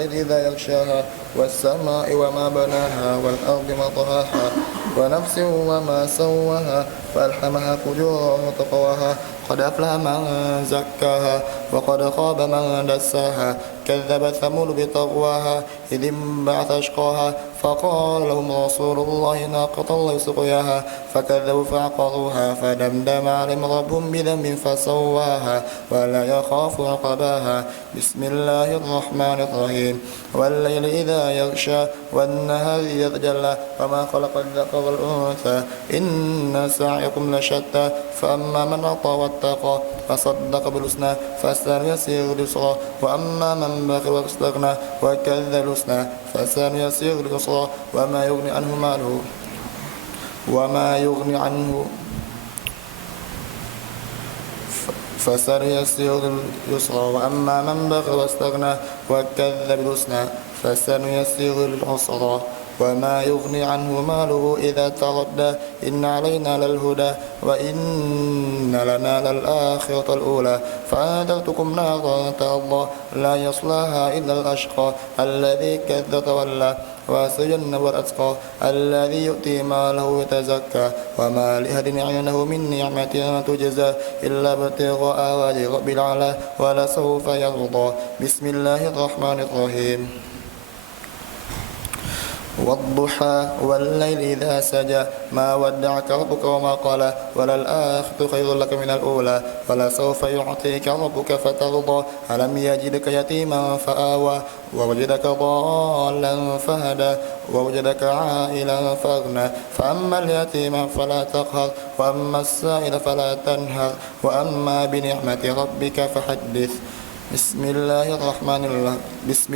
إذا يغشاها والسماء وما بناها والأرض ما طهاها ونفس وما سواها فألهمها فجورها وتقواها قد أفلح من زكاها وقد خاب من دساها كذبت ثمود بطغواها إذ انبعث أشقاها فقال لهم رسول الله ناقة الله سقياها فكذبوا فعقروها فدمدم عليهم ربهم بذنب فسواها ولا يخاف عقباها بسم الله الرحمن الرحيم والليل إذا يغشى والنهار إذا تجلى وما خلق الذكر والأنثى إن سعيكم لشتى فأما من أعطى واتقى فصدق بالحسنى فسنيسره لليسرى وأما من بخل واستغنى وكذب بالحسنى فسنيسره لليسرى وما يغني عنه ماله فسنيسره لليسرى وأما من بخل واستغنى وكذب بالحسنى فسنيسره للعسرى وما يغني عنه ماله إذا تردى إن علينا للهدى وإن لنا للآخرة الأولى فأنذرتكم نارا تلظى لا يصلاها إلا الأشقى الذي كذب وتولى وسيجنب الأتقى الذي يؤتي ماله يتزكى وما لأحد عنده من نعمة تجزى إلا ابتغاء وجه رب العالى ولسوف يرضى بسم الله الرحمن الرحيم والضحى والليل إذا سجى ما ودعك ربك وما قلى وللآخرة خير لك من الأولى ولسوف يعطيك ربك فترضى ألم يجدك يتيما فآوى ووجدك ضالا فهدى ووجدك عائلا فأغنى فأما اليتيم فلا تقهر وأما السائل فلا تنهر وأما بنعمة ربك فحدث بسم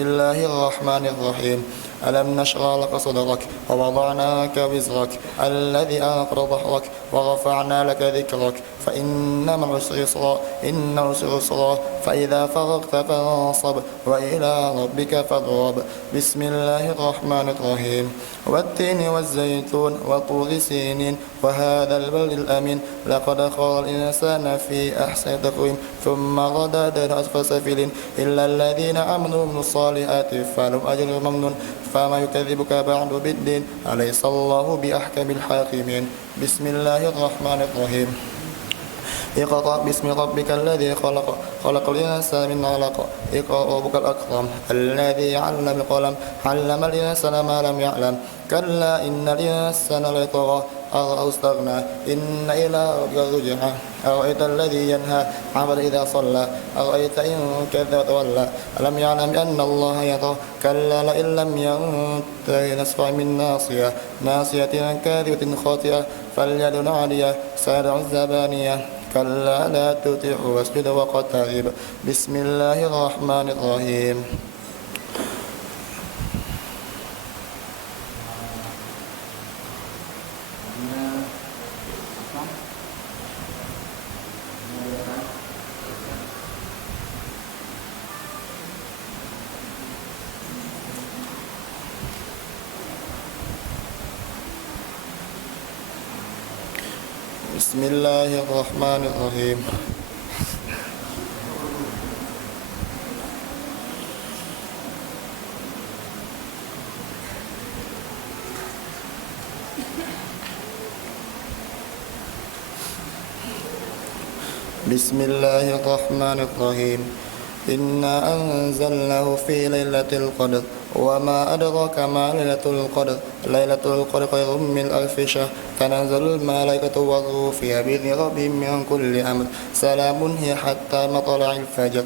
الله الرحمن الرحيم ألم نشرح لك صدرك ووضعنا لك وزرك الذي أنقض ظهرك ورفعنا لك ذكرك فإن مع العسر يسرا إن العسر يسرا فإذا فرغت فانصب وإلى ربك فارغب بسم الله الرحمن الرحيم والتين والزيتون وطور سينين وهذا البلد الأمين لقد خلق الإنسان في أحسن تقويم ثم رددنا أسفل سافلين إلا الذين آمنوا من الصالحات فلهم أجر ممنون فما يكذبك بعد بالدين أليس الله بأحكم الحاكمين بسم الله الرحمن الرحيم اقرأ باسم ربك الذي خلق الإنسان من علق اقرأ ربك الأكرم الذي علم بالقلم علم الإنسان ما لم يعلم كلا إن الإنسان ليطغى أو استغنى إن إلى ربك الرجعى أرأيت الذي ينهى عبد إذا صلى أرأيت إن كذب وتولى ألم يعلم بأن الله يرى كلا لئن لم ينته نسفع من ناصية كاذبة خاطئة فليدع نادية سادع الزبانية كلا لا تطعه واسجد واقترب بسم الله الرحمن الرحيم بسم الله الرحمن الرحيم بسم الله الرحمن الرحيم إنا أنزلناه في ليلة القدر وما أدراك ما ليلة القدر ليلة القدر خير من ألف شهر تنزل الملائكة والروح فيها بإذن ربهم من كل أمر سلام هي حتى مطلع الفجر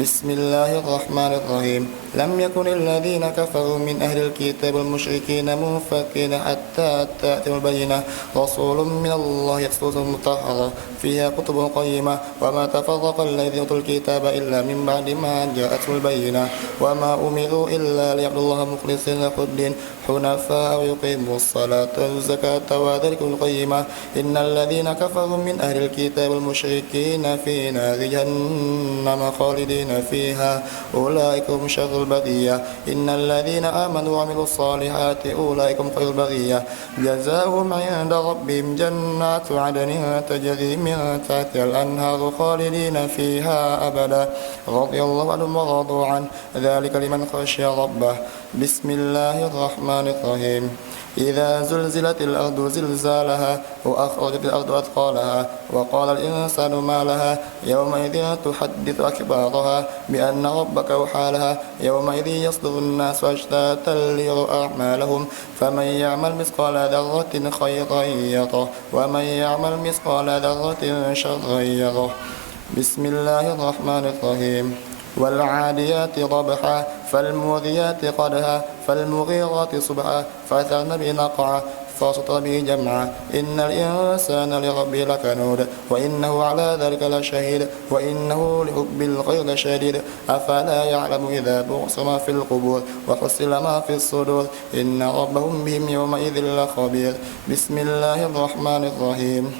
بسم الله الرحمن الرحيم لم يكن الذين كفروا من أهل الكتاب المشركين منفكين حتى تأتي البينة رسول من الله يتلو مطهرة فيها كتب قيمة وما تفرق الذين أوتوا الكتاب إلا من بعد ما جاءتهم البينة وما أمروا إلا ليعبدوا الله مخلصين له الدين حنفاء ويقيموا الصلاة والزكاة وذلك القيمة إن الذين كفروا من أهل الكتاب المشركين في نار جهنم خالدين خالدين فيها أولئك هم شر البرية إن الذين آمنوا وعملوا الصالحات أولئك هم خير البرية جزاؤهم عند ربهم جنات عدن تجري من تحتها الأنهار خالدين فيها أبدا رضي الله عنهم ورضوا عنه ذلك لمن خشي ربه بسم الله الرحمن الرحيم إذا زلزلت الأرض زلزالها وأخرجت الأرض أثقالها وقال الإنسان ما لها يومئذ تحدث أخبارها بأن ربك أوحى لها يومئذ يصدر الناس أشتاتا ليروا أعمالهم فمن يعمل مثقال ذرة خيرا يره ومن يعمل مثقال ذرة شرا يره بسم الله الرحمن الرحيم والعاديات ضبحا فالموريات قدحا فالمغيرات صبحا فأثرن به نقعا فوسط به جمعا إن الإنسان لربه لكنود وإنه على ذلك لشهيد وإنه لحب الخير لشديد أفلا يعلم إذا بعثر ما في القبور وحصل ما في الصدور إن ربهم بهم يومئذ لخبير بسم الله الرحمن الرحيم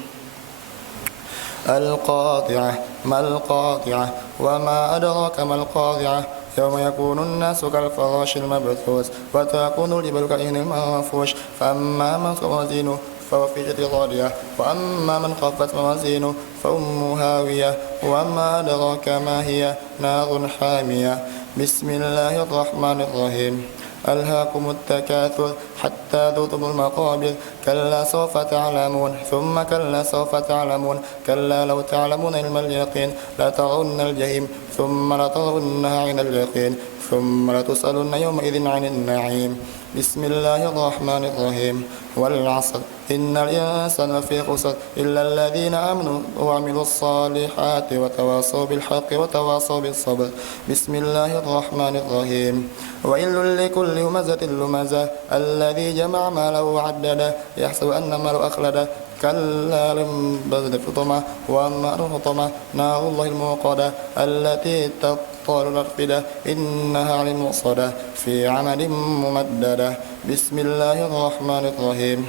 القاطعة ما القاطعة وما أدراك ما القاطعة يوم يكون الناس كالفراش المبثوث وتكون الجبال كالعهن المنفوش فأما من ثقلت موازينه فهو في عيشة راضية وأما من خفت موازينه فأمه هاوية وما أدراك ما هي نار حامية بسم الله الرحمن الرحيم ألهاكم التكاثر حتى زرتم المقابر كلا سوف تعلمون ثم كلا سوف تعلمون كلا لو تعلمون علم اليقين لترون الجحيم ثم لترونها عين اليقين ثم لتسألن يومئذ عن النعيم بسم الله الرحمن الرحيم والعصر إن الإنسان لفي خسر إلا الذين آمنوا وعملوا الصالحات وتواصوا بالحق وتواصوا بالصبر بسم الله الرحمن الرحيم ويل لكل همزة لمزة الذي جمع ماله وعدده يحسب أن ماله أخلده كلا لينبذن في الحطمة وأما الحطمة نار الله الموقدة التي تطال الأفئدة إنها على المؤصدة في عمد ممددة بسم الله الرحمن الرحيم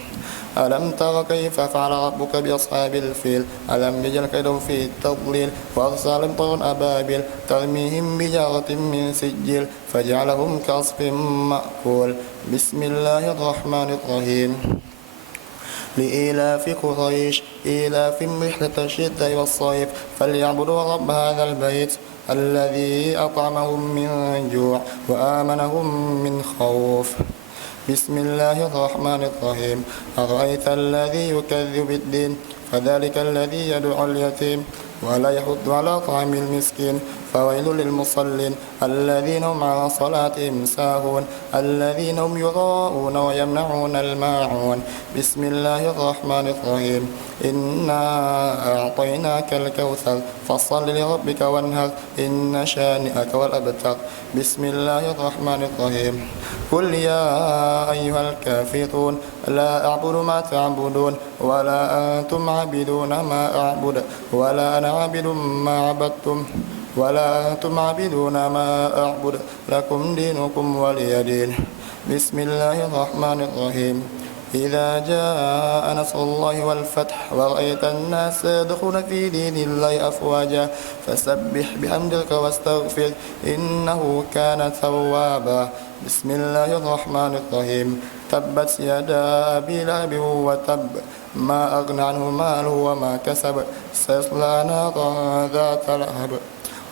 ألم تر كيف فعل ربك بأصحاب الفيل ألم يجعل كيدهم في تضليل وأرسل طيرا أبابيل ترميهم بجارة من سجيل فجعلهم كعصف مأكول بسم الله الرحمن الرحيم لإيلاف قريش إيلافهم رحلة الشتاء والصيف فليعبدوا رب هذا البيت الذي أطعمهم من جوع وآمنهم من خوف بسم الله الرحمن الرحيم أرأيت الذي يكذب بالدين فذلك الذي يدعو اليتيم ولا يحض على طعام المسكين فويل للمصلين الذين هم عن صلاتهم ساهون الذين هم يراءون ويمنعون الماعون بسم الله الرحمن الرحيم إنا أعطيناك الكوثر فصل لربك وانهر إن شانئك والأبتر بسم الله الرحمن الرحيم قل يا أيها الكافرون لا أعبد ما تعبدون ولا أنتم عابدون ما أعبد ولا أنا عابد ما عبدتم ولا أنتم عابدون ما أعبد لكم دينكم ولي دين بسم الله الرحمن الرحيم إذا جاء نصر الله والفتح ورأيت الناس يدخلون في دين الله أفواجا فسبح بحمدك واستغفر إنه كان توابا بسم الله الرحمن الرحيم تبت يدا أبي لهب وتب ما أغنى عنه ماله وما كسب سيصلى نارا ذات لهب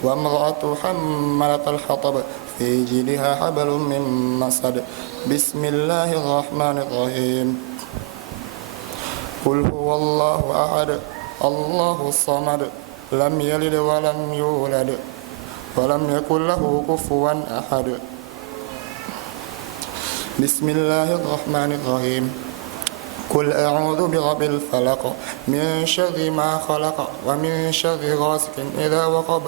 وامرأة حملة الحطب في جيدها حبل من مسد بسم الله الرحمن الرحيم قل هو الله أحد الله الصمد لم يلد ولم يولد ولم يكن له كفوا أحد بسم الله الرحمن الرحيم قل أعوذ برب الفلق من شر ما خلق ومن شر غاسق إذا وقب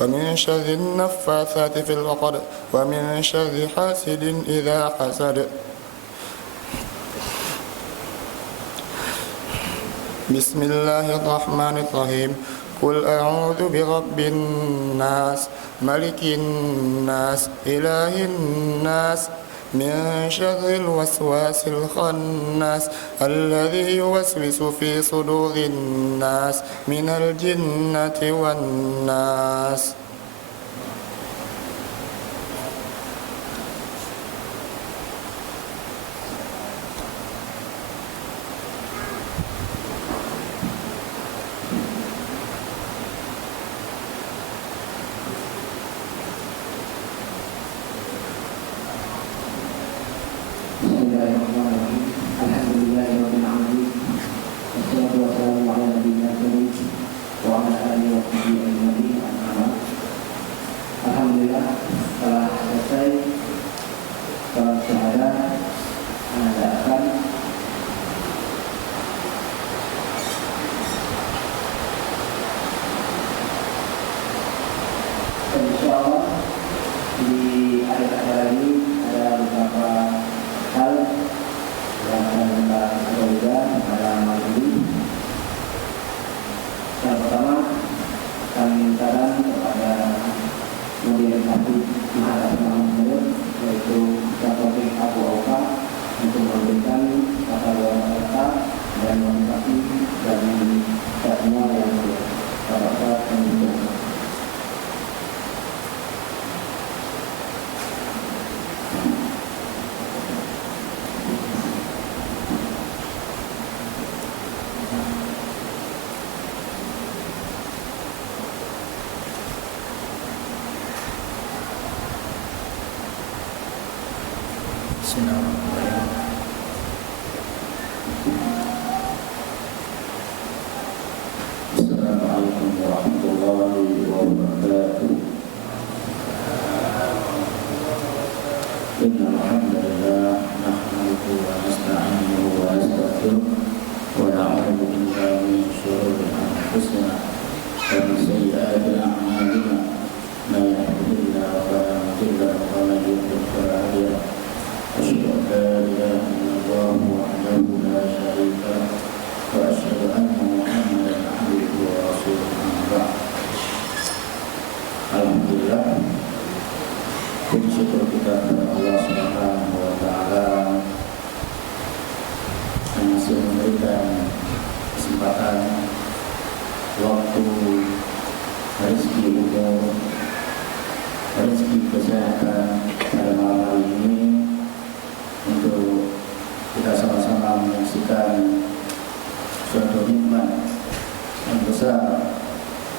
ومن شر النفاثات في العقد ومن شر حاسد إذا حسد بسم الله الرحمن الرحيم قل أعوذ برب الناس ملك الناس إله الناس من شر الوسواس الخناس الذي يوسوس في صدور الناس من الجنة والناس Bismillahirrahmanirrahim. Alhamdulillahirabbil alamin. Wassalatu wassalamu ala nabiyyina Muhammad wa ala alihi wa sahbihi ajma'in. Alhamdulillah telah selesai salat syahadat. Anda akan insyaallah di akhir acara ini ada beberapa hal yang akan kita sampaikan pada malam ini. Yang pertama, kami mintakan kepada modernisasi mahasiswa murid, yaitu Topik Abu Aufa, untuk memberikan kata kata dan motivasi bagi kita semua yang berada di Bismillahirrahmanirrahim. Assalamualaikum warahmatullahi wabarakatuh. Innal hamdalillah nahmaduhu wa nasta'inuhu wa nastaghfiruh wa na'udzu billahi min shururi anfusina wa min sayyi'ati a'malina. Man yahdihillahu fala mudilla lahu wa man yudlil fala hadiya lahu. أشهد أن لا إله إلا الله وحده لا شريك له وأشهد أن محمدا عبده ورسوله أما بعد. Alhamdulillah, puji syukur kita kepada Allah Subhanahu wa Ta'ala yang masih memberikan kesempatan, waktu, rezeki umur, rezeki kesehatan pada malam hari ini untuk kita sama-sama menyaksikan suatu nikmat yang besar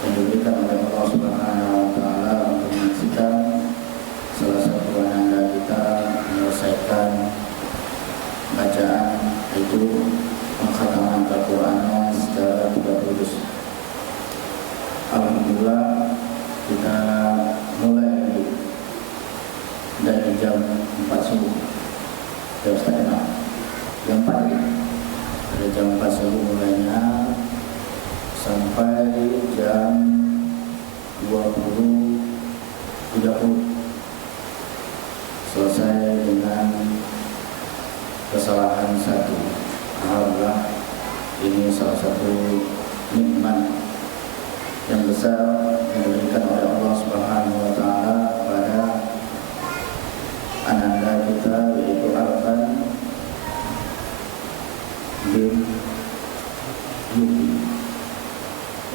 yang diberikan oleh Allah Subhanahu wa Ta'ala untuk menyaksikan salah satu ananda kita menyelesaikan bacaan, yaitu penghataman Al-Qur'annya secara terus. Alhamdulillah, kita mulai dari jam 4 subuh. Jam 4 dari jam 4 subuh mulainya sampai jam 20.30 selesai dengan kesalahan satu. Alhamdulillah, ini salah satu nikmat yang besar yang diberikan oleh Allah Subhanahu wa Ta'ala kepada ananda kita, yaitu Arfan bin Yuki.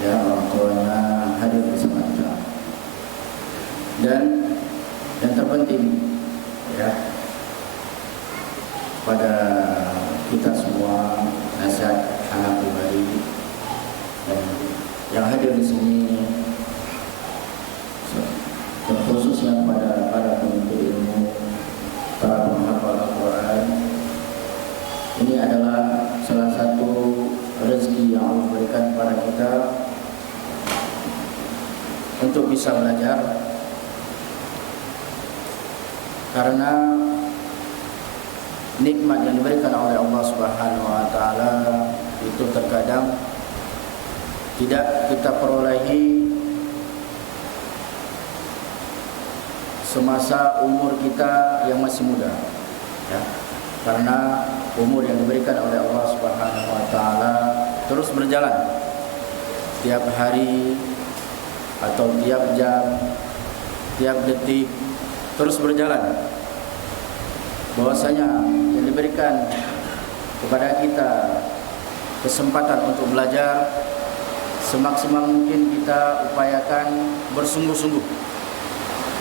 Ya, orang tuanya hadir bersama kita. Dan yang terpenting, ya, pada kita semua, nasihat anak pribadi dan yang hadir di sini, terkhususnya pada para penuntut ilmu, para penghafal Al-Quran. Ini adalah salah satu rezeki yang Allah berikan kepada kita untuk bisa belajar, karena nikmat yang diberikan oleh Allah Subhanahu wa Ta'ala itu terkadang tidak kita perolehi semasa umur kita yang masih muda, ya. Karena umur yang diberikan oleh Allah Subhanahu wa Ta'ala terus berjalan, tiap hari atau tiap jam, tiap detik terus berjalan. Bahwasanya yang diberikan kepada kita kesempatan untuk belajar, semaksimal mungkin kita upayakan bersungguh-sungguh,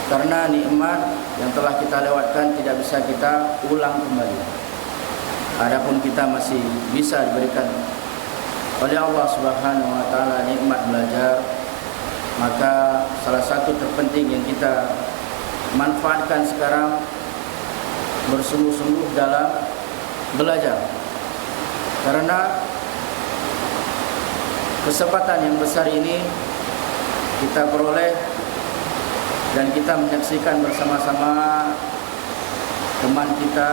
karena nikmat yang telah kita lewatkan tidak bisa kita ulang kembali. Adapun kita masih bisa diberikan oleh Allah Subhanahu wa Ta'ala nikmat belajar, maka salah satu terpenting yang kita manfaatkan sekarang, bersungguh-sungguh dalam belajar. Karena kesempatan yang besar ini kita peroleh dan kita menyaksikan bersama-sama teman kita,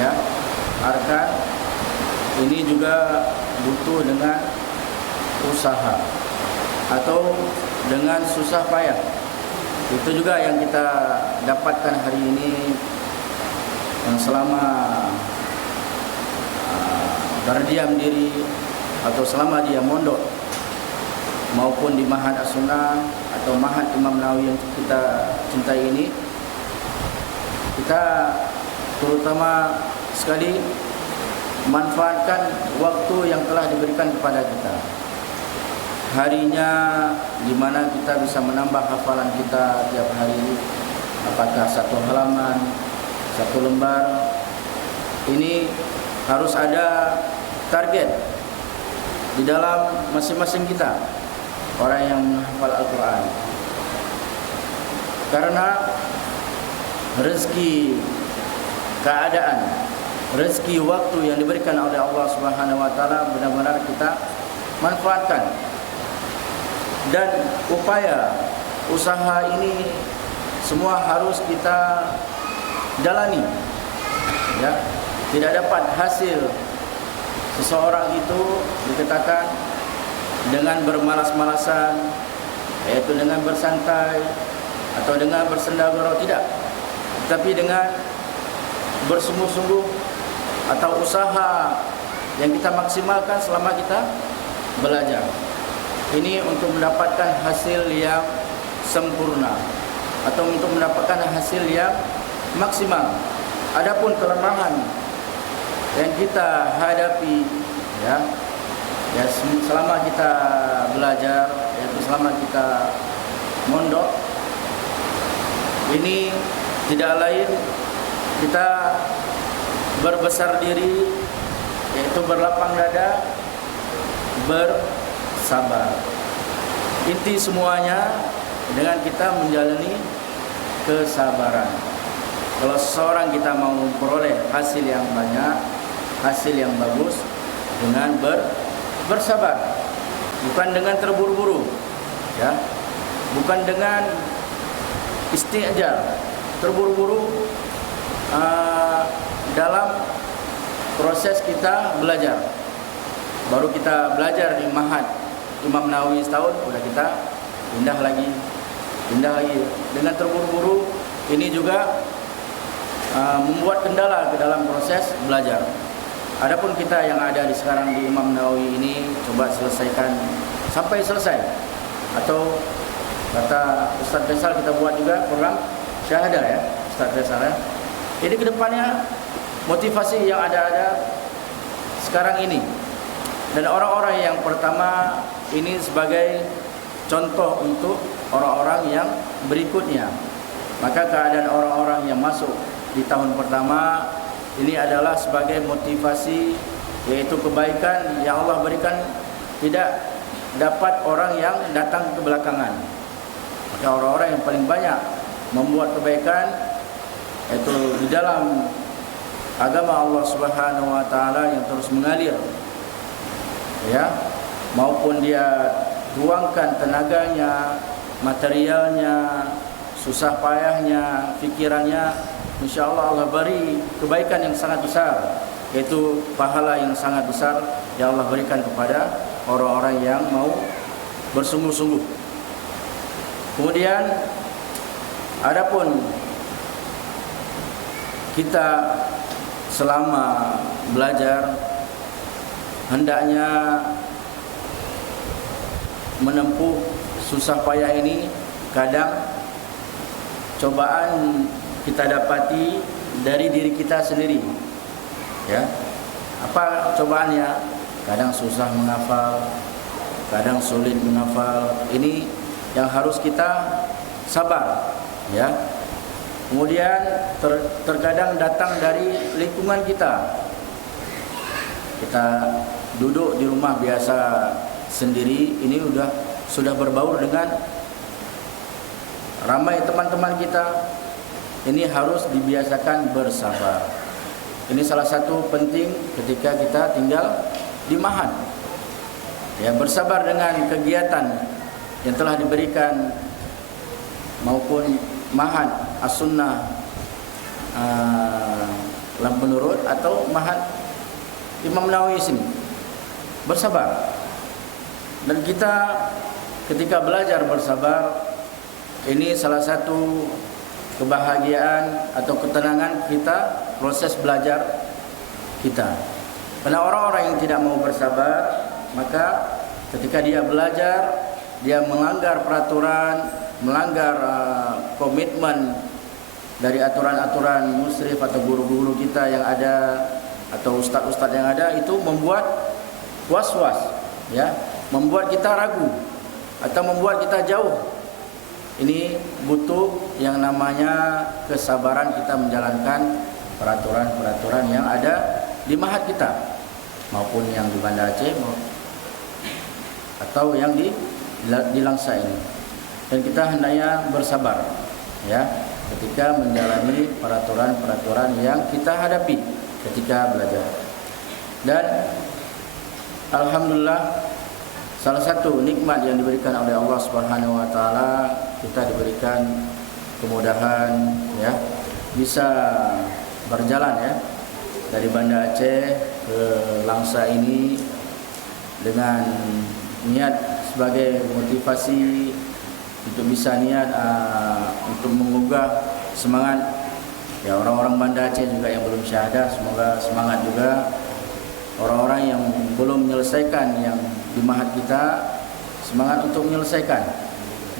ya, Arkan ini juga butuh dengan usaha atau dengan susah payah. Itu juga yang kita dapatkan hari ini, yang selama berdiam diri atau selama dia mondok maupun di Ma'had As-Sunnah atau Ma'had Imam Nawawi yang kita cintai ini, kita terutama sekali manfaatkan waktu yang telah diberikan kepada kita. Harinya di mana kita bisa menambah hafalan kita tiap hari, apakah satu halaman, satu lembar. Ini harus ada target di dalam masing-masing kita, orang yang menghafal Al-Quran. Karena rezeki keadaan, rezeki waktu yang diberikan oleh Allah Subhanahu wa taala benar-benar kita manfaatkan. Dan upaya usaha ini semua harus kita jalani. Ya, tidak dapat hasil seseorang itu dikatakan dengan bermalas-malasan, yaitu dengan bersantai atau dengan bersenda-gurau, tidak. Tapi dengan bersungguh-sungguh atau usaha yang kita maksimalkan selama kita belajar. Ini untuk mendapatkan hasil yang sempurna atau untuk mendapatkan hasil yang maksimal. Adapun kelemahan yang kita hadapi, ya selama kita belajar, yaitu selama kita mondok, ini tidak lain kita berbesar diri, yaitu berlapang dada, bersabar. Inti semuanya dengan kita menjalani kesabaran. Kalau seseorang kita mau memperoleh hasil yang banyak, hasil yang bagus, dengan bersabar, bukan dengan terburu-buru, ya, bukan dengan isti'jar, terburu-buru dalam proses kita belajar. Baru kita belajar di Ma'had Imam Nawawi setahun, udah kita pindah lagi. Dengan terburu-buru ini juga membuat kendala ke dalam proses belajar. Adapun kita yang ada di sekarang di Imam Nawawi ini, coba selesaikan sampai selesai. Atau kata Ustaz Faisal, kita buat juga program syahadah, ya Ustaz Faisal, ya. Jadi kedepannya motivasi yang ada sekarang ini, dan orang-orang yang pertama ini sebagai contoh untuk orang-orang yang berikutnya. Maka keadaan orang-orang yang masuk di tahun pertama ini adalah sebagai motivasi, yaitu kebaikan yang Allah berikan tidak dapat orang yang datang ke belakangan. Maka orang-orang yang paling banyak membuat kebaikan yaitu di dalam agama Allah Subhanahu wa taala yang terus mengalir, ya, maupun dia tuangkan tenaganya, materialnya, susah payahnya, pikirannya, insyaallah Allah beri kebaikan yang sangat besar, yaitu pahala yang sangat besar yang Allah berikan kepada orang-orang yang mau bersungguh-sungguh. Kemudian adapun kita selama belajar hendaknya menempuh susah payah ini. Kadang cobaan kita dapati dari diri kita sendiri, ya. Apa cobaannya? Kadang susah menghafal, kadang sulit menghafal. Ini yang harus kita sabar, ya. Kemudian terkadang datang dari lingkungan kita. Kita duduk di rumah biasa sendiri, ini sudah berbaur dengan ramai teman-teman kita. Ini harus dibiasakan bersabar. Ini salah satu penting ketika kita tinggal di Ma'had. Ya, bersabar dengan kegiatan yang telah diberikan maupun Ma'had As-Sunnah Lampung Nurut atau Ma'had Imam Nawawi sini. Bersabar. Dan kita ketika belajar bersabar, ini salah satu kebahagiaan atau ketenangan kita proses belajar kita. Karena orang-orang yang tidak mau bersabar, maka ketika dia belajar, dia melanggar peraturan, melanggar komitmen dari aturan-aturan musyrif atau guru-guru kita yang ada atau ustadz-ustadz yang ada, itu membuat was-was, ya, membuat kita ragu atau membuat kita jauh. Ini butuh yang namanya kesabaran kita menjalankan peraturan-peraturan yang ada di Ma'had kita, maupun yang di Banda Aceh atau yang di Langsa ini. Dan kita hendaknya bersabar, ya, ketika menjalani peraturan-peraturan yang kita hadapi ketika belajar. Dan alhamdulillah, salah satu nikmat yang diberikan oleh Allah Subhanahu wa taala, kita diberikan kemudahan, ya, bisa berjalan, ya, dari Banda Aceh ke Langsa ini dengan niat sebagai motivasi untuk bisa niat untuk menggugah semangat, ya, orang-orang Banda Aceh juga yang belum syahadah, semoga semangat juga. Orang-orang yang belum menyelesaikan yang di Ma'had kita, semangat untuk menyelesaikan.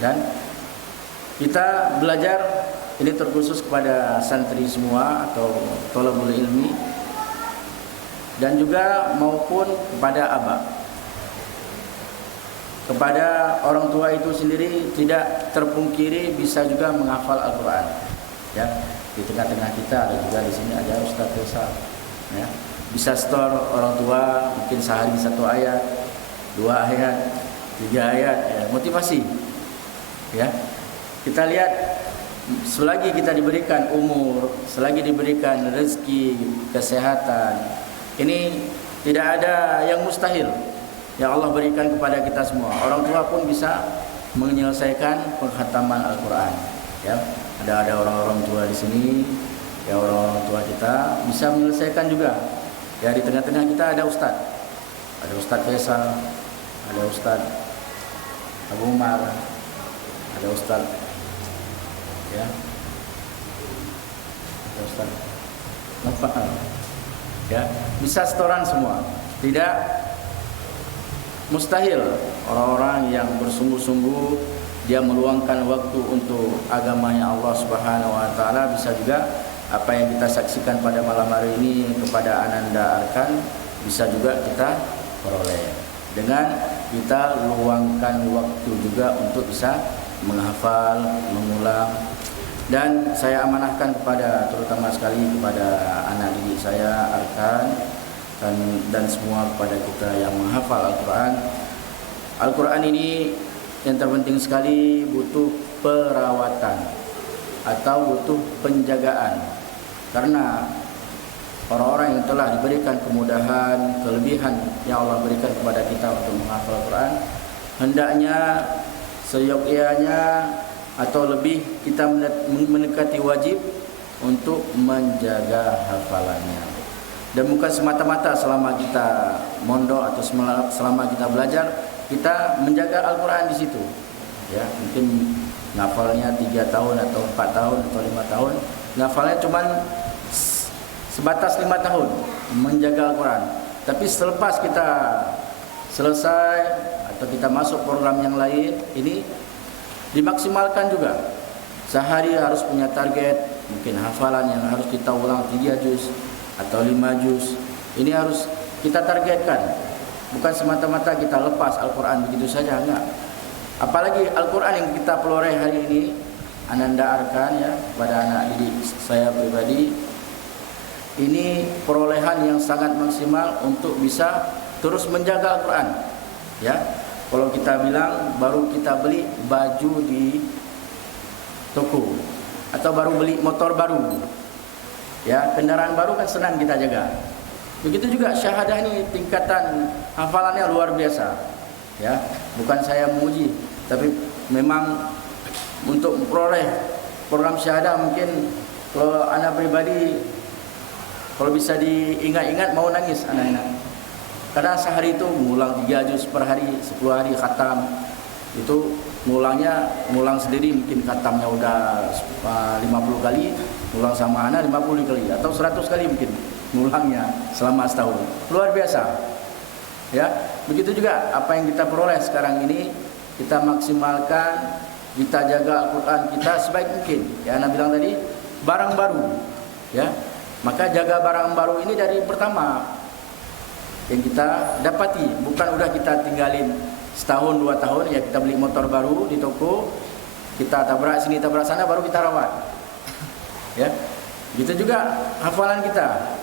Dan kita belajar ini terkhusus kepada santri semua atau thalabul ilmi, dan juga maupun kepada abah. Kepada orang tua itu sendiri tidak terpungkiri bisa juga menghafal Al-Quran. Ya, di tengah-tengah kita ada juga di sini ada Ustaz Faisal. Ya, bisa setor orang tua mungkin sehari 1 ayat, 2 ayat, 3 ayat, ya, motivasi. Ya, kita lihat selagi kita diberikan umur, selagi diberikan rezeki, kesehatan, ini tidak ada yang mustahil yang Allah berikan kepada kita semua. Orang tua pun bisa menyelesaikan penghataman Al-Quran. Ya, ada orang-orang tua di sini, ya, orang-orang tua kita bisa menyelesaikan juga. Ya, di tengah-tengah kita ada Ustadz Faisal, ada Ustadz Abu Umar, ada Ustadz, ya, ada Ustadz Nafal, ya, bisa setoran semua. Tidak mustahil orang-orang yang bersungguh-sungguh dia meluangkan waktu untuk agamanya Allah Subhanahu wa taala, bisa juga apa yang kita saksikan pada malam hari ini kepada Ananda Arkan bisa juga kita peroleh dengan kita luangkan waktu juga untuk bisa menghafal, mengulang. Dan saya amanahkan kepada, terutama sekali kepada anak didik saya Arkan dan semua kepada kita yang menghafal Al-Quran. Al-Quran ini yang terpenting sekali butuh perawatan atau butuh penjagaan, karena orang-orang yang telah diberikan kemudahan, kelebihan yang Allah berikan kepada kita untuk menghafal Al-Quran, hendaknya seyogyanya atau lebih kita mendekati wajib untuk menjaga hafalannya. Dan bukan semata-mata selama kita mondok atau selama kita belajar kita menjaga Al-Quran di situ. Ya, mungkin ngafalnya 3 tahun atau 4 tahun atau 5 tahun, ngafalnya cuma sebatas 5 tahun menjaga Al-Quran. Tapi selepas kita selesai atau kita masuk program yang lain, ini dimaksimalkan juga. Sehari harus punya target, mungkin hafalan yang harus kita ulang 3 juz atau 5 juz. Ini harus kita targetkan. Bukan semata-mata kita lepas Al-Quran begitu saja, enggak. Apalagi Al-Quran yang kita peloreh hari ini, Ananda Arkan, ya, pada anak didik saya pribadi, ini perolehan yang sangat maksimal untuk bisa terus menjaga Al-Quran. Ya, kalau kita bilang baru kita beli baju di toko atau baru beli motor baru, Ya, kendaraan baru kan senang kita jaga. Begitu juga syahadah ini tingkatan hafalannya luar biasa. Ya, bukan saya memuji, tapi memang untuk memperoleh program syahadah mungkin kalau anak pribadi kalau bisa diingat-ingat mau nangis anak-anak. Kadang sehari itu ngulang 3 juz per hari, 10 hari khatam. Itu ngulang sendiri mungkin khatamnya udah 50 kali, ngulang sama anak 50 kali atau 100 kali mungkin ngulangnya selama setahun. Luar biasa. Ya, begitu juga apa yang kita peroleh sekarang ini kita maksimalkan, kita jaga Al-Qur'an kita sebaik mungkin. Ya, Anda bilang tadi barang baru. Ya. Maka jaga barang baru ini dari pertama yang kita dapati, bukan udah kita tinggalin setahun 2 tahun ya kita beli motor baru di toko, kita tabrak sini tabrak sana baru kita rawat. Ya. Gitu juga hafalan kita.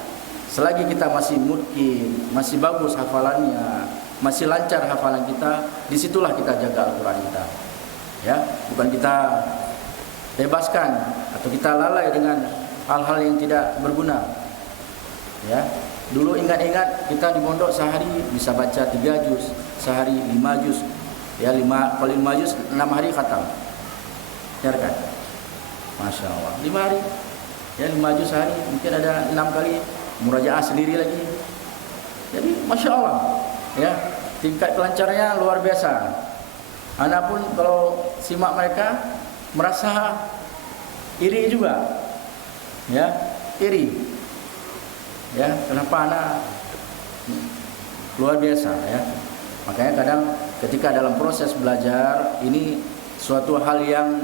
Selagi kita masih mungkin, masih bagus hafalannya, masih lancar hafalan kita, disitulah kita jaga Al-Qur'an kita. Ya, bukan kita bebaskan atau kita lalai dengan hal-hal yang tidak berguna. Ya. Dulu ingat-ingat kita di pondok sehari bisa baca 3 juz, sehari 5 juz. Ya, 5 juz 6 hari khatam. Benar kan? Masya Allah. 5 hari. Ya, 5 juz sehari, mungkin ada 6 kali murajaah sendiri lagi. Jadi Masya Allah. Ya, tingkat kelancarannya luar biasa. Anak pun kalau simak mereka merasa iri juga. Ya, iri. Ya, kenapa anak luar biasa ya. Makanya kadang ketika dalam proses belajar ini suatu hal yang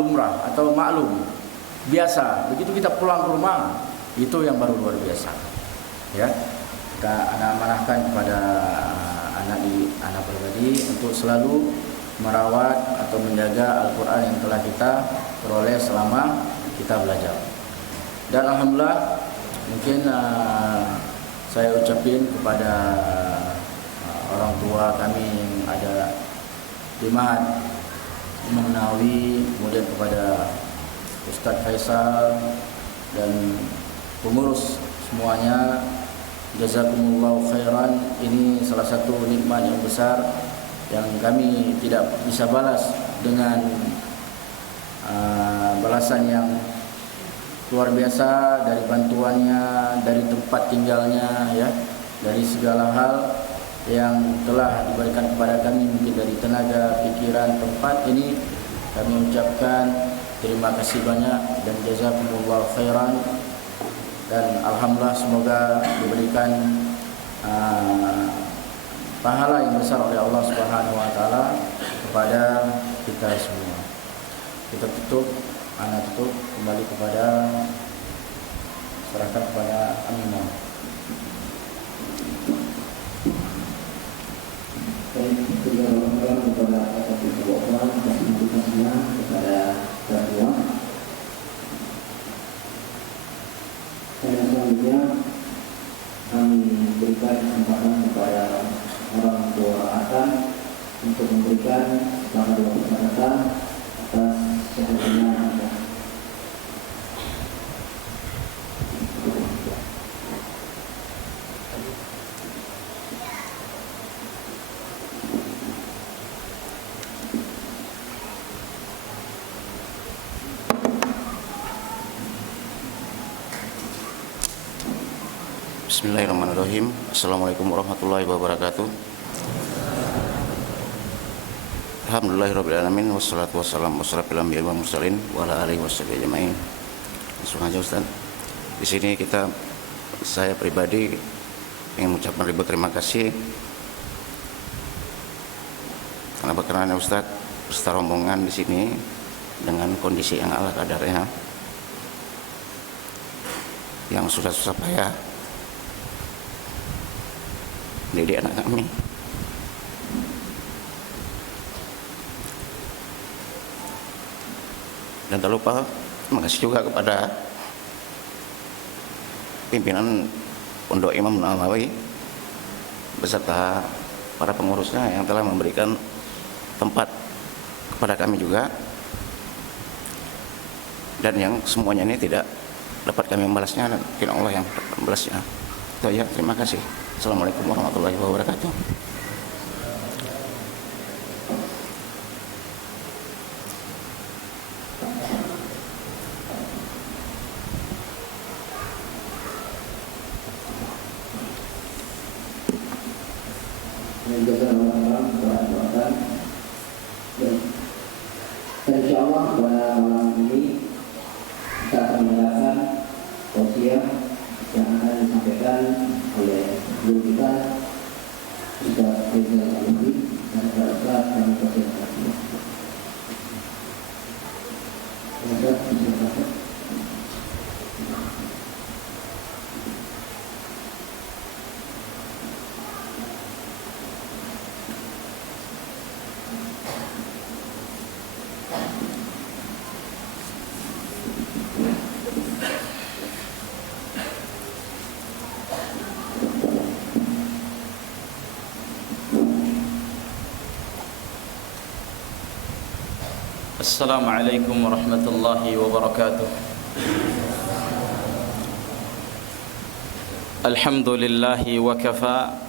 lumrah atau maklum, biasa. Begitu kita pulang ke rumah, itu yang baru luar biasa. Ya. Kita amanahkan kepada anak pribadi untuk selalu merawat atau menjaga Al-Qur'an yang telah kita peroleh selama kita belajar. Dan alhamdulillah mungkin saya ucapin kepada orang tua kami yang ada di Ma'had Imam Nawawi, kemudian kepada Ustadz Faisal dan pengurus semuanya, jazakumullahu khairan. Ini salah satu nikmat yang besar yang kami tidak bisa balas dengan balasan yang luar biasa dari bantuannya, dari tempat tinggalnya, ya, dari segala hal yang telah diberikan kepada kami, mungkin dari tenaga, pikiran, tempat. Ini kami ucapkan terima kasih banyak dan jazakumullah khairan. Dan alhamdulillah semoga diberikan pahala yang besar oleh Allah Subhanahu wa taala kepada kita semua. Kita tutup kembali kepada serahkan kepada Aminah. Baik, kita mohon kepada atas kepada semua kepada semua. Dan selanjutnya kami berikan kesempatan kepada orang tua Akan untuk memberikan selamat berkata atas seharinya Anda. Bismillahirrahmanirrahim. Assalamualaikum warahmatullahi wabarakatuh. Alhamdulillahirrahmanirrahim. Wassalatu wassalamu ala anbiya'i wal mursalin wa ala alihi washabihi ajma'in. Langsung aja Ustaz. Di sini saya pribadi ingin mengucapkan ribu terima kasih karena berkenannya Ustaz beserta rombongan di sini dengan kondisi yang ala kadarnya, yang sudah susah payah mendidik anak kami. Dan tak lupa terima kasih juga kepada pimpinan Pondok Imam Nawawi beserta para pengurusnya yang telah memberikan tempat kepada kami juga, dan yang semuanya ini tidak dapat kami membalasnya, dan mungkin Allah yang membalasnya. Itu ya, terima kasih. Assalamualaikum warahmatullahi wabarakatuh. Insyaallah pada malam ini kita akan mendengarkan tausiah yang akan disampaikan oleh guru kita Ustaz Rizal Al-Muhdi dan Ustaz kami persilakan. Ustaz, silakan. Assalamualaikum warahmatullahi wabarakatuh. Alhamdulillahi wa kafa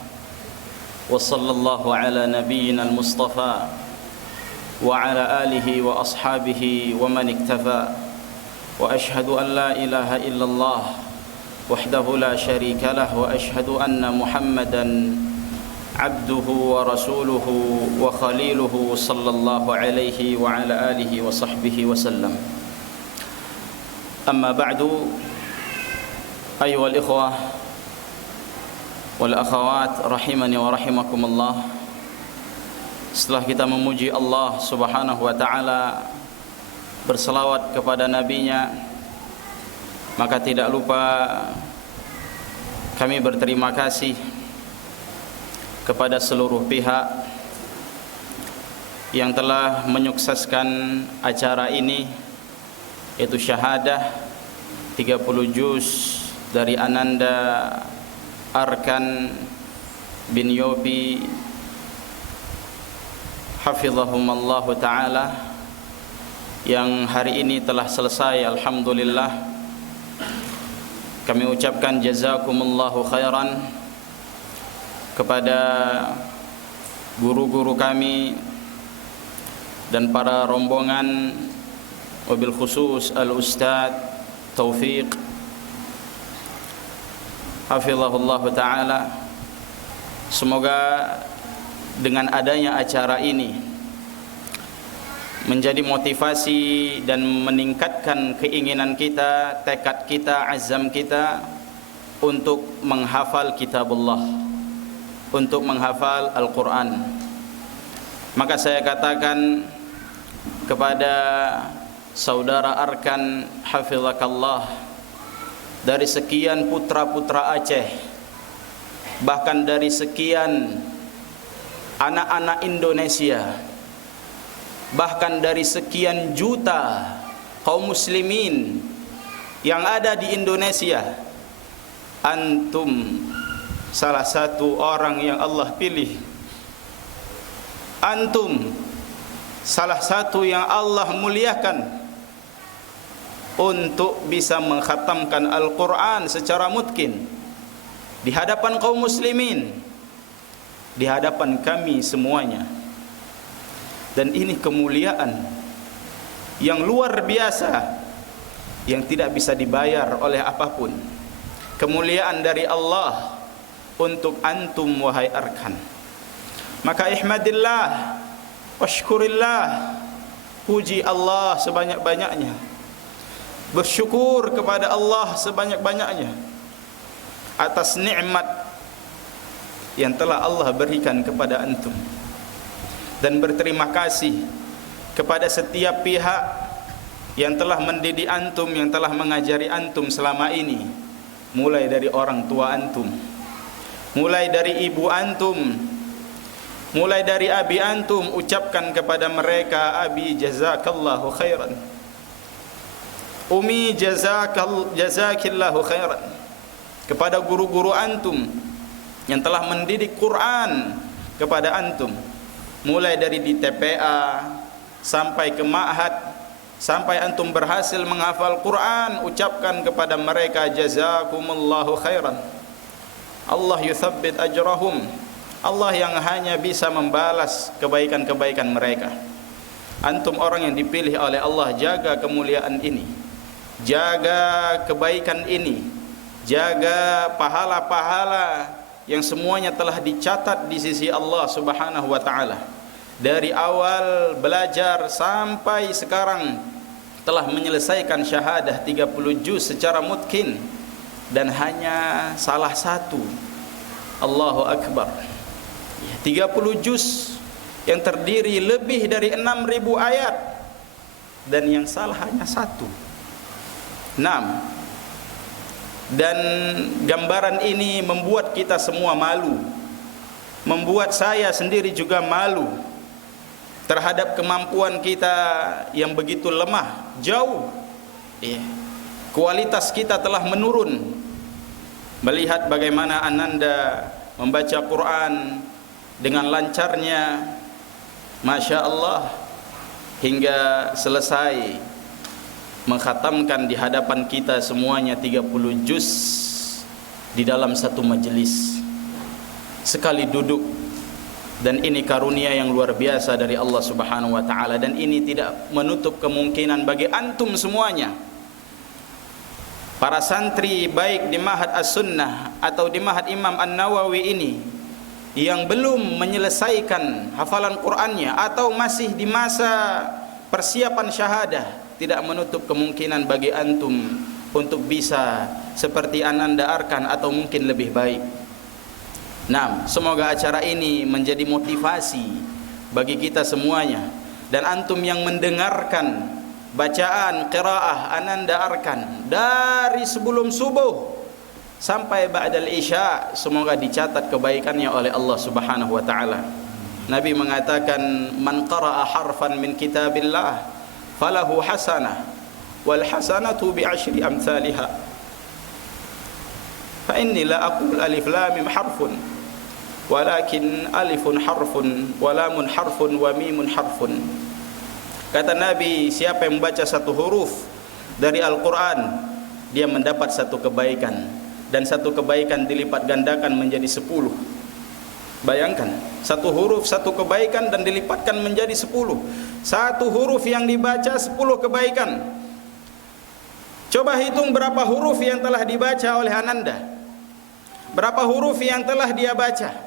wa sallallahu ala nabiyyina al-mustafa wa ala alihi wa ashabihi wa man iktafa wa ashhadu an la ilaha illallah wahdahu la syarika lah wa ashhadu anna Muhammadan abduhu wa rasuluhu wa khaliluhu sallallahu alaihi wa ala alihi wa sahbihi wa sallam. Amma ba'du, ayyuhal ikhwah wal akhawat rahimani wa rahimakumullah. Setelah kita memuji Allah subhanahu wa ta'ala, berselawat kepada nabinya, maka tidak lupa kami berterima kasih kepada seluruh pihak yang telah menyukseskan acara ini, yaitu syahadah 30 juz dari Ananda Arkan bin Yopi hafizahumallahu ta'ala, yang hari ini telah selesai alhamdulillah. Kami ucapkan jazakumullahu khairan kepada guru-guru kami dan para rombongan, wabil khusus al-Ustadz Taufiq hafizahullah ta'ala. Semoga dengan adanya acara ini menjadi motivasi dan meningkatkan keinginan kita, tekad kita, azam kita untuk menghafal kitabullah, untuk menghafal Al-Quran. Maka saya katakan kepada saudara Arkan hafizakallah, dari sekian putra-putra Aceh, bahkan dari sekian anak-anak Indonesia, bahkan dari sekian juta kaum muslimin yang ada di Indonesia, antum salah satu orang yang Allah pilih. Antum salah satu yang Allah muliakan untuk bisa mengkhatamkan Al-Quran secara mutkin di hadapan kaum muslimin, di hadapan kami semuanya. Dan ini kemuliaan yang luar biasa, yang tidak bisa dibayar oleh apapun. Kemuliaan dari Allah untuk antum wahai Arkan. Maka ihmadillah washkurillah, puji Allah sebanyak-banyaknya, bersyukur kepada Allah sebanyak-banyaknya atas nikmat yang telah Allah berikan kepada antum, dan berterima kasih kepada setiap pihak yang telah mendidik antum, yang telah mengajari antum selama ini, mulai dari orang tua antum, mulai dari ibu antum, mulai dari abi antum. Ucapkan kepada mereka, abi jazakallahu khairan, umi jazakillahu khairan. Kepada guru-guru antum yang telah mendidik Quran kepada antum, mulai dari di TPA sampai ke ma'had, sampai antum berhasil menghafal Quran, ucapkan kepada mereka jazakumullahu khairan. Allah yuthabbit ajrahum. Allah yang hanya bisa membalas kebaikan-kebaikan mereka. Antum orang yang dipilih oleh Allah, jaga kemuliaan ini, jaga kebaikan ini, jaga pahala-pahala yang semuanya telah dicatat di sisi Allah Subhanahu wa taala. Dari awal belajar sampai sekarang telah menyelesaikan syahadah 30 juz secara mutkin, dan hanya salah satu. Allahu Akbar. 30 juz yang terdiri lebih dari 6.000 ayat, dan yang salah hanya satu. 6. Dan gambaran ini membuat kita semua malu, membuat saya sendiri juga malu terhadap kemampuan kita yang begitu lemah, jauh. Kualitas kita telah menurun. Melihat bagaimana Ananda membaca Quran dengan lancarnya, Masya Allah, hingga selesai mengkhatamkan di hadapan kita semuanya 30 juz di dalam satu majelis sekali duduk. Dan ini karunia yang luar biasa dari Allah Subhanahu wa taala, dan ini tidak menutup kemungkinan bagi antum semuanya, para santri baik di Ma'had As-Sunnah atau di Ma'had Imam An-Nawawi ini yang belum menyelesaikan hafalan Qur'annya atau masih di masa persiapan syahadah, tidak menutup kemungkinan bagi antum untuk bisa seperti Ananda Arkan atau mungkin lebih baik. Nah, semoga acara ini menjadi motivasi bagi kita semuanya, dan antum yang mendengarkan bacaan qiraah Ananda Arkan dari sebelum subuh sampai ba'dal isya, semoga dicatat kebaikannya oleh Allah Subhanahu wa taala. Nabi mengatakan, man qara'a harfan min kitabillah falahu hasanah wal hasanatu bi 10 amsalha. Fa inni la aqul alif lam mim harfun walakin alifun harfun wa lamun harfun wa mimun harfun. Kata Nabi, siapa yang membaca satu huruf dari Al-Quran, dia mendapat satu kebaikan, dan satu kebaikan dilipat gandakan menjadi 10. Bayangkan, satu huruf satu kebaikan dan dilipatkan menjadi 10. Satu huruf yang dibaca 10 kebaikan. Coba hitung berapa huruf yang telah dibaca oleh Ananda, berapa huruf yang telah dia baca.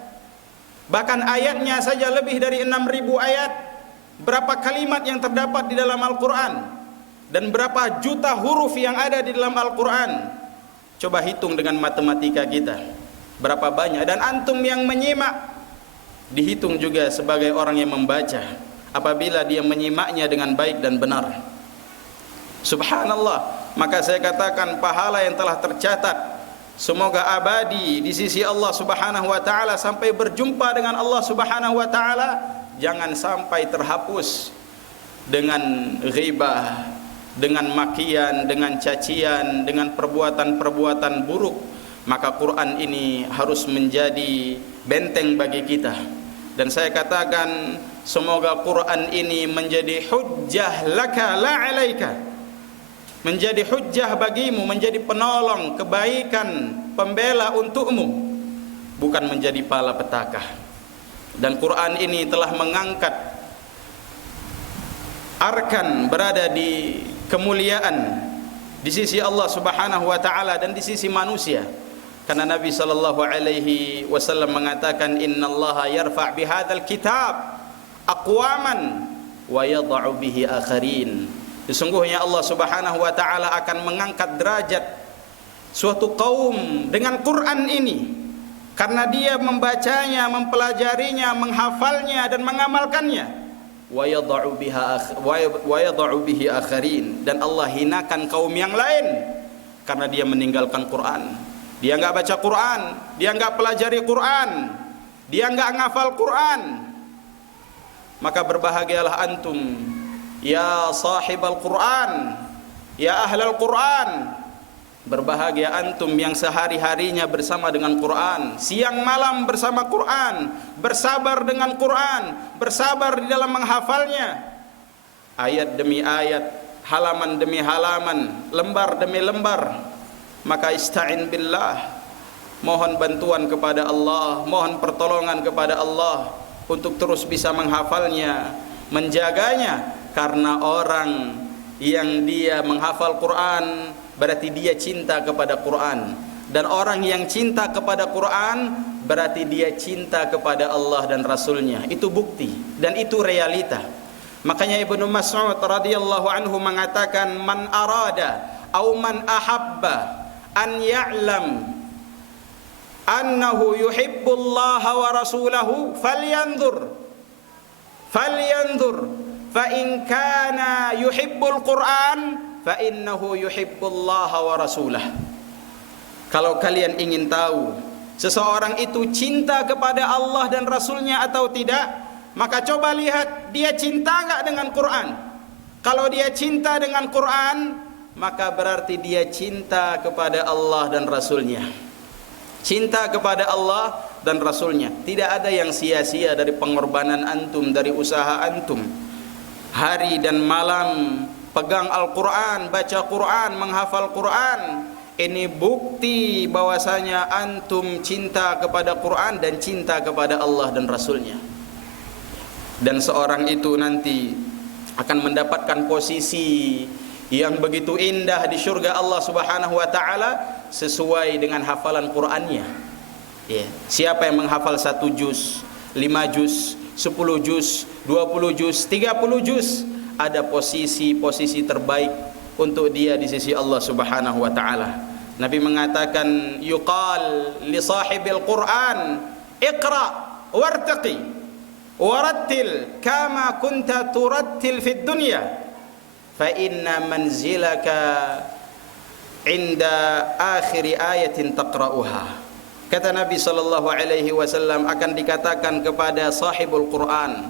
Bahkan ayatnya saja lebih dari 6.000 ayat. Berapa kalimat yang terdapat di dalam Al-Quran, dan berapa juta huruf yang ada di dalam Al-Quran. Coba hitung dengan matematika kita, berapa banyak. Dan antum yang menyimak, dihitung juga sebagai orang yang membaca, apabila dia menyimaknya dengan baik dan benar. Subhanallah. Maka saya katakan, pahala yang telah tercatat semoga abadi di sisi Allah Subhanahu wa taala sampai berjumpa dengan Allah Subhanahu wa taala. Jangan sampai terhapus dengan ghibah, dengan makian, dengan cacian, dengan perbuatan-perbuatan buruk. Maka Quran ini harus menjadi benteng bagi kita. Dan saya katakan, semoga Quran ini menjadi hujjah laka la alaika, menjadi hujjah bagimu, menjadi penolong, kebaikan, pembela untukmu, bukan menjadi pala petaka. Dan Quran ini telah mengangkat Arkan berada di kemuliaan di sisi Allah Subhanahu wa taala dan di sisi manusia. Karena Nabi sallallahu alaihi wasallam mengatakan, innallaha yarfa' bihadzal kitab aqwaman wa yadh'u bihi akharin. Sesungguhnya Allah Subhanahu wa taala akan mengangkat derajat suatu kaum dengan Quran ini, karena dia membacanya, mempelajarinya, menghafalnya dan mengamalkannya. Wa yadh'u bihi akharin, dan Allah hinakan kaum yang lain karena dia meninggalkan Quran. Dia enggak baca Quran, dia enggak pelajari Quran, dia enggak ngafal Quran. Maka berbahagialah antum ya sahibal Quran, ya ahlal Quran. Berbahagia antum yang sehari-harinya bersama dengan Quran, siang malam bersama Quran, bersabar dengan Quran, bersabar di dalam menghafalnya, ayat demi ayat, halaman demi halaman, lembar demi lembar, maka ista'in billah, mohon bantuan kepada Allah, mohon pertolongan kepada Allah untuk terus bisa menghafalnya, menjaganya. Karena orang yang dia menghafal Quran berarti dia cinta kepada Quran, dan orang yang cinta kepada Quran berarti dia cinta kepada Allah dan Rasulnya. Itu bukti dan itu realita. Makanya Ibnu Mas'ud radhiyallahu anhu mengatakan, man arada au man ahabba an ya'lam annahu yuhibbullaha wa rasulahu falyanzur fa in kana yuhibbul Qur'an fa innahu yuhibbullaha wa rasulah. Kalau kalian ingin tahu seseorang itu cinta kepada Allah dan Rasulnya atau tidak, maka coba lihat dia cinta enggak dengan Quran. Kalau dia cinta dengan Quran, maka berarti dia cinta kepada Allah dan Rasulnya. Cinta kepada Allah dan Rasulnya. Tidak ada yang sia-sia dari pengorbanan antum, dari usaha antum. Hari dan malam pegang Al-Quran, baca Quran, menghafal Quran. Ini bukti bahwasanya antum cinta kepada Quran dan cinta kepada Allah dan Rasulnya. Dan seorang itu nanti akan mendapatkan posisi yang begitu indah di surga Allah Subhanahu wa taala sesuai dengan hafalan Qur'annya. Ya. Siapa yang menghafal 1 juz, 5 juz, 10 juz, 20 juz, 30 juz, ada posisi terbaik untuk dia di sisi Allah Subhanahu wa taala. Nabi mengatakan, yuqal li sahibil Qur'an iqra wartaqi warattil kama kunta turattil fid dunya fa inna manzilaka inda akhir ayatin taqra'uha. Kata Nabi sallallahu alaihi wasallam, akan dikatakan kepada sahibul Quran,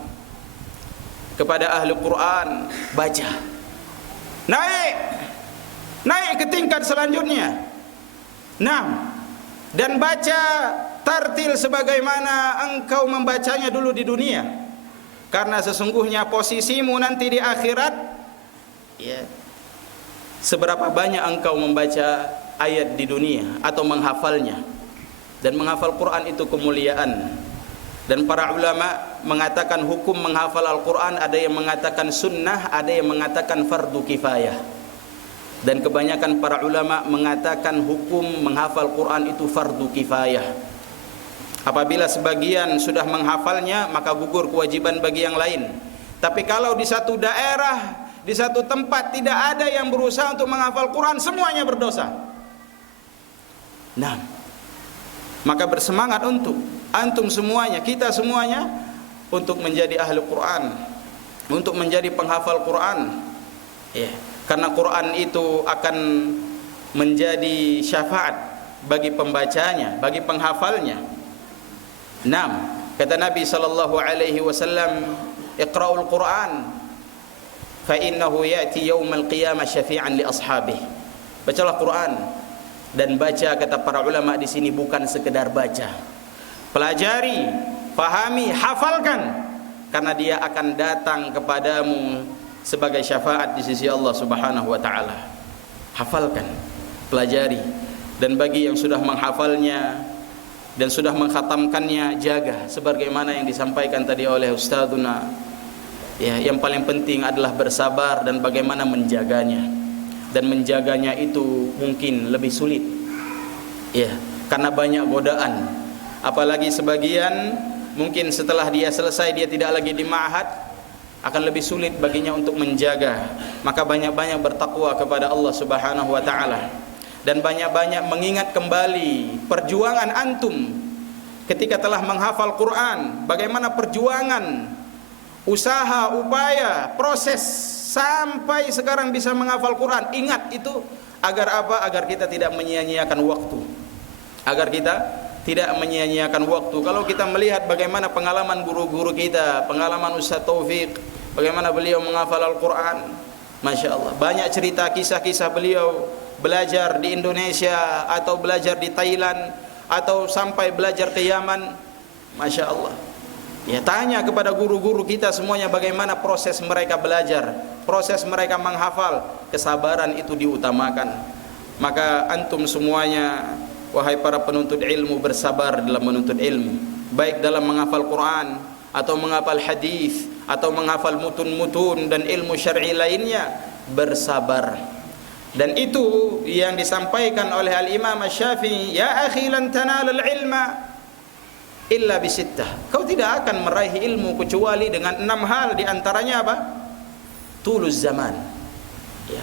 kepada ahli Quran, baca, naik ke tingkat selanjutnya. Dan baca tartil sebagaimana engkau membacanya dulu di dunia. Karena sesungguhnya posisimu nanti di akhirat, ya, seberapa banyak engkau membaca ayat di dunia atau menghafalnya. Dan menghafal Quran itu kemuliaan. Dan para ulama mengatakan hukum menghafal Al-Quran, ada yang mengatakan sunnah, ada yang mengatakan fardu kifayah. Dan kebanyakan para ulama mengatakan hukum menghafal Quran itu fardu kifayah. Apabila sebagian sudah menghafalnya, maka gugur kewajiban bagi yang lain. Tapi kalau di satu daerah, di satu tempat tidak ada yang berusaha untuk menghafal Quran, semuanya berdosa. Maka bersemangat untuk antum semuanya, kita semuanya, untuk menjadi ahli Quran, untuk menjadi penghafal Quran. Ya. Karena Quran itu akan menjadi syafaat bagi pembacanya, bagi penghafalnya. Kata Nabi sallallahu alaihi wasallam, iqra'ul Quran fa innahu ya'ti yaumal qiyamah syafi'an li ashabihi. Bacalah Quran, dan baca, kata para ulama di sini, bukan sekedar baca. Pelajari, fahami, hafalkan, karena dia akan datang kepadamu sebagai syafaat di sisi Allah Subhanahu wa taala. Hafalkan, pelajari, dan bagi yang sudah menghafalnya dan sudah mengkhatamkannya, jaga sebagaimana yang disampaikan tadi oleh ustadzuna. Ya, yang paling penting adalah bersabar dan bagaimana menjaganya. Dan menjaganya itu mungkin lebih sulit. Ya, karena banyak godaan. Apalagi sebagian mungkin setelah dia selesai dia tidak lagi di ma'had, akan lebih sulit baginya untuk menjaga. Maka banyak-banyak bertakwa kepada Allah Subhanahu wa taala, dan banyak-banyak mengingat kembali perjuangan antum ketika telah menghafal Quran. Bagaimana perjuangan, usaha, upaya, proses sampai sekarang bisa menghafal Quran. Ingat itu agar apa? Agar kita tidak menyia-nyiakan waktu. Agar kita tidak menyia-nyiakan waktu. Kalau kita melihat bagaimana pengalaman guru-guru kita, pengalaman Ustaz Taufik, bagaimana beliau menghafal Al-Quran, Masya Allah. Banyak cerita kisah-kisah beliau belajar di Indonesia, atau belajar di Thailand, atau sampai belajar ke Yaman. Masya Allah. Ya, tanya kepada guru-guru kita semuanya bagaimana proses mereka belajar, proses mereka menghafal. Kesabaran itu diutamakan. Maka antum semuanya, wahai para penuntut ilmu, bersabar dalam menuntut ilmu, baik dalam menghafal Quran atau menghafal hadis atau menghafal mutun-mutun dan ilmu syar'i lainnya. Bersabar. Dan itu yang disampaikan oleh Al-Imam Asy-Syafi'i, ya akhi lan tanalul ilma illa bisittah. Kau tidak akan meraih ilmu kecuali dengan 6 hal, di antaranya apa? Tuluz zaman. Ya.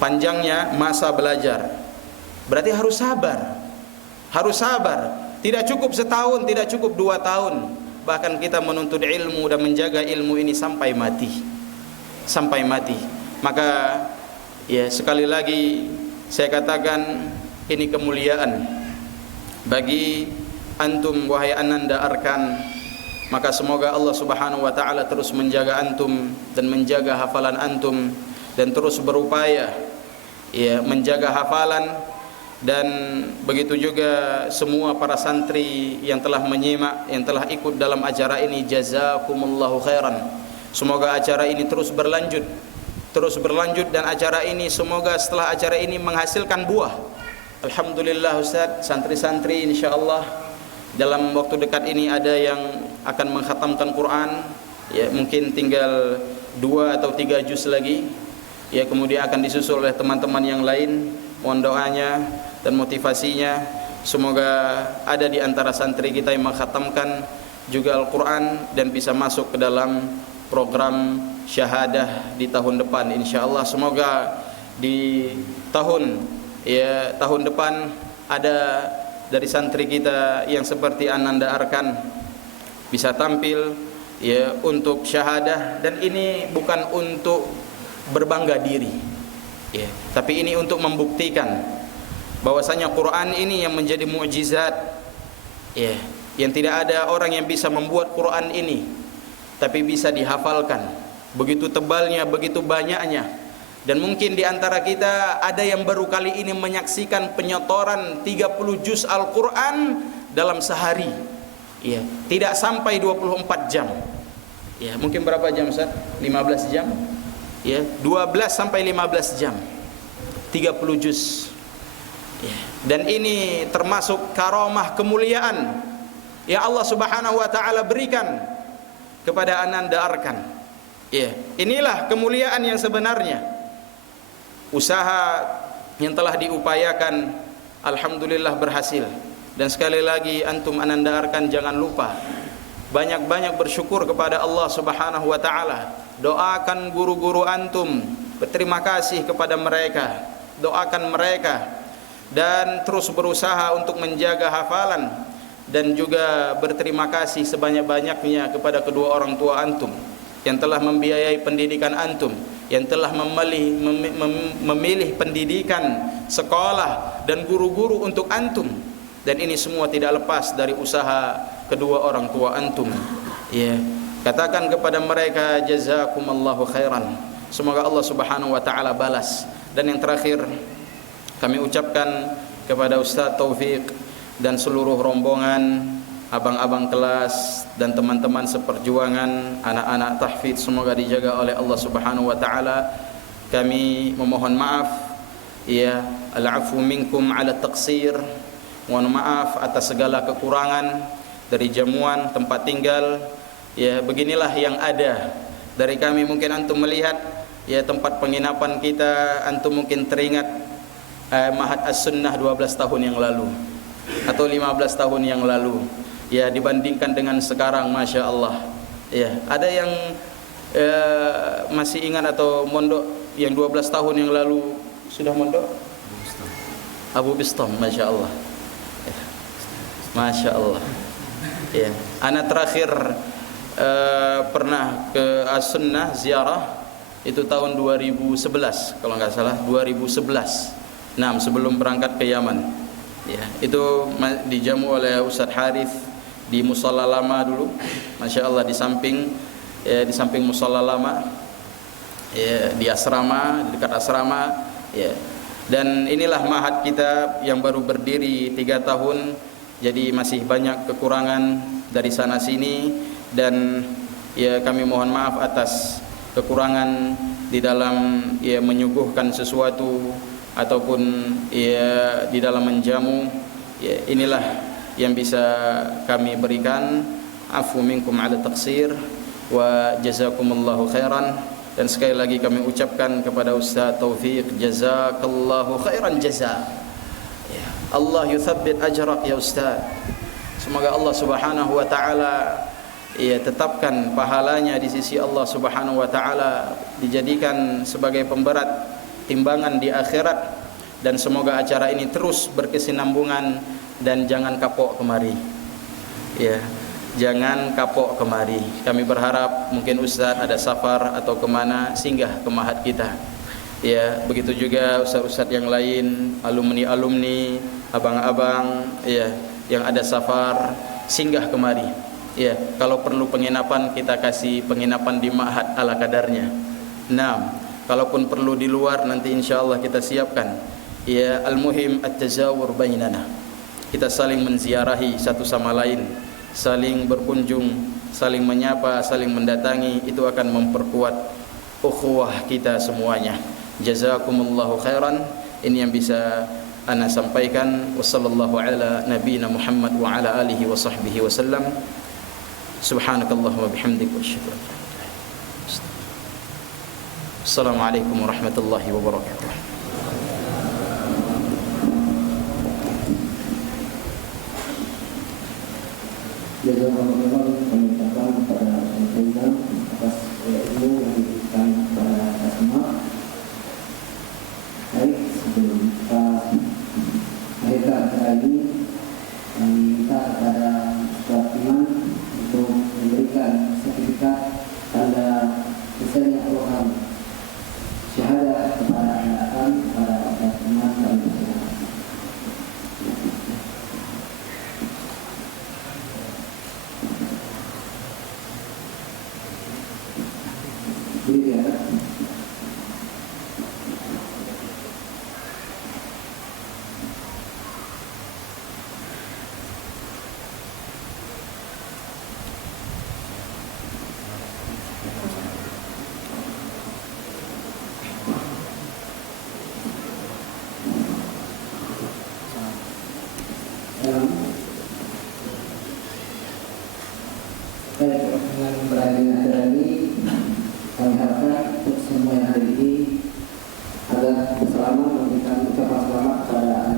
Panjangnya masa belajar. Berarti harus sabar. Harus sabar. Tidak cukup setahun, tidak cukup 2 tahun. Bahkan kita menuntut ilmu dan menjaga ilmu ini sampai mati. Sampai mati. Maka ya, sekali lagi saya katakan, ini kemuliaan bagi antum wahai Ananda Arkan. Maka semoga Allah Subhanahu wa taala terus menjaga antum dan menjaga hafalan antum, dan terus berupaya ya menjaga hafalan. Dan begitu juga semua para santri yang telah menyimak, yang telah ikut dalam acara ini, jazakumullahu khairan. Semoga acara ini terus berlanjut dan acara ini semoga setelah acara ini menghasilkan buah. Alhamdulillah Ustaz, santri-santri insyaallah dalam waktu dekat ini ada yang akan mengkhatamkan Quran, ya mungkin tinggal 2 atau 3 juz lagi, ya kemudian akan disusul oleh teman-teman yang lain. Mohon doanya dan motivasinya, semoga ada di antara santri kita yang mengkhatamkan juga Al-Quran dan bisa masuk ke dalam program syahadah di tahun depan insyaallah. Semoga di tahun depan ada dari santri kita yang seperti Ananda Arkan bisa tampil ya untuk syahadah. Dan ini bukan untuk berbangga diri ya, tapi ini untuk membuktikan bahwasanya Quran ini yang menjadi mukjizat ya, yang tidak ada orang yang bisa membuat Quran ini tapi bisa dihafalkan. Begitu tebalnya, begitu banyaknya. Dan mungkin di antara kita ada yang baru kali ini menyaksikan penyotoran 30 juz Al-Quran dalam sehari. Ya, tidak sampai 24 jam. Ya, mungkin berapa jam Ustaz? 15 jam. Ya, 12 sampai 15 jam. 30 juz. Ya. Dan ini termasuk karamah kemuliaan yang Allah Subhanahu wa taala berikan kepada Ananda Arkan. Ya, inilah kemuliaan yang sebenarnya. Usaha yang telah diupayakan alhamdulillah berhasil. Dan sekali lagi antum Ananda Arkan jangan lupa banyak-banyak bersyukur kepada Allah Subhanahu wa taala. Doakan guru-guru antum, berterima kasih kepada mereka, doakan mereka dan terus berusaha untuk menjaga hafalan, dan juga berterima kasih sebanyak-banyaknya kepada kedua orang tua antum yang telah membiayai pendidikan antum, yang telah memilih pendidikan, sekolah dan guru-guru untuk antum. Dan ini semua tidak lepas dari usaha kedua orang tua antum. Ya, katakan kepada mereka jazakumullahu khairan. Semoga Allah Subhanahu wa taala balas. Dan yang terakhir kami ucapkan kepada Ustaz Taufik dan seluruh rombongan, abang-abang kelas dan teman-teman seperjuangan, anak-anak tahfidz, semoga dijaga oleh Allah Subhanahu wa taala. Kami memohon maaf ya, al-'afwu minkum 'ala taqsir. Mohon maaf atas segala kekurangan dari jamuan, tempat tinggal. Ya, beginilah yang ada dari kami. Mungkin antum melihat ya tempat penginapan kita, antum mungkin teringat Ma'had As-Sunnah 12 tahun yang lalu atau 15 tahun yang lalu. Ya, dibandingkan dengan sekarang, masya Allah. Ya, ada yang masih ingat atau mondok yang 12 tahun yang lalu sudah mondok? Abu Bistam, masya Allah. Ya, masya Allah. Ya, anak terakhir pernah ke As-Sunnah ziarah itu tahun 2011 kalau nggak salah, 2011. Nah, sebelum berangkat ke Yaman. Ya, itu dijamu oleh Ustaz Harith di Musalla Lama dulu, masya Allah, di samping Musalla Lama, ya, di asrama, di dekat asrama, ya. Dan inilah ma'had kita yang baru berdiri 3 tahun, jadi masih banyak kekurangan dari sana sini. dan ya kami mohon maaf atas kekurangan di dalam ya menyuguhkan sesuatu ataupun ya di dalam menjamu. Ya, inilah yang bisa kami berikan. Afu minkum ala taqsir wa jazakumullahu khairan. Dan sekali lagi kami ucapkan kepada Ustaz Taufik, jazakallahu khairan jaza. Ya, Allah yuthabbit ajrak ya Ustaz. Semoga Allah Subhanahu wa taala ya tetapkan pahalanya di sisi Allah Subhanahu wa taala, dijadikan sebagai pemberat timbangan di akhirat, dan semoga acara ini terus berkesinambungan dan jangan kapok kemari. Ya, jangan kapok kemari. Kami berharap mungkin Ustaz ada safar atau kemana, singgah ke mahat kita. Ya, begitu juga ustaz-ustaz yang lain, alumni-alumni, abang-abang, ya, yang ada safar, singgah kemari. Ya, kalau perlu penginapan kita kasih penginapan di mahat ala kadarnya. Nah, kalaupun perlu di luar nanti insyaallah kita siapkan. Ya, al-muhim at-tazawur bainana. Kita saling menziarahi satu sama lain, saling berkunjung, saling menyapa, saling mendatangi, itu akan memperkuat ukhuwah kita semuanya. Jazakumullahu khairan. Ini yang bisa ana sampaikan. Wassallallahu ala nabiyina Muhammad wa ala alihi wa sahbihi wasallam. Subhanakallahumma bihamdik wa asyhadu an la ilaha illa anta. Assalamualaikum warahmatullahi wabarakatuh. Jazakallahu kami ucapkan kepada Ustaz atas ilmu yang diberikan kepada kita semua. Baik, sebelum kita akhirkan acara ini, kami minta kepada Ustaz Iman untuk memberikan sertifikat tanda selesainya program syahadat kepada anak-anak kepada Ustaz Iman dan dengan berakhirnya acara ini, kami harapkan untuk semua yang hadir ini agar bersama memberikan ucapan selamat kepada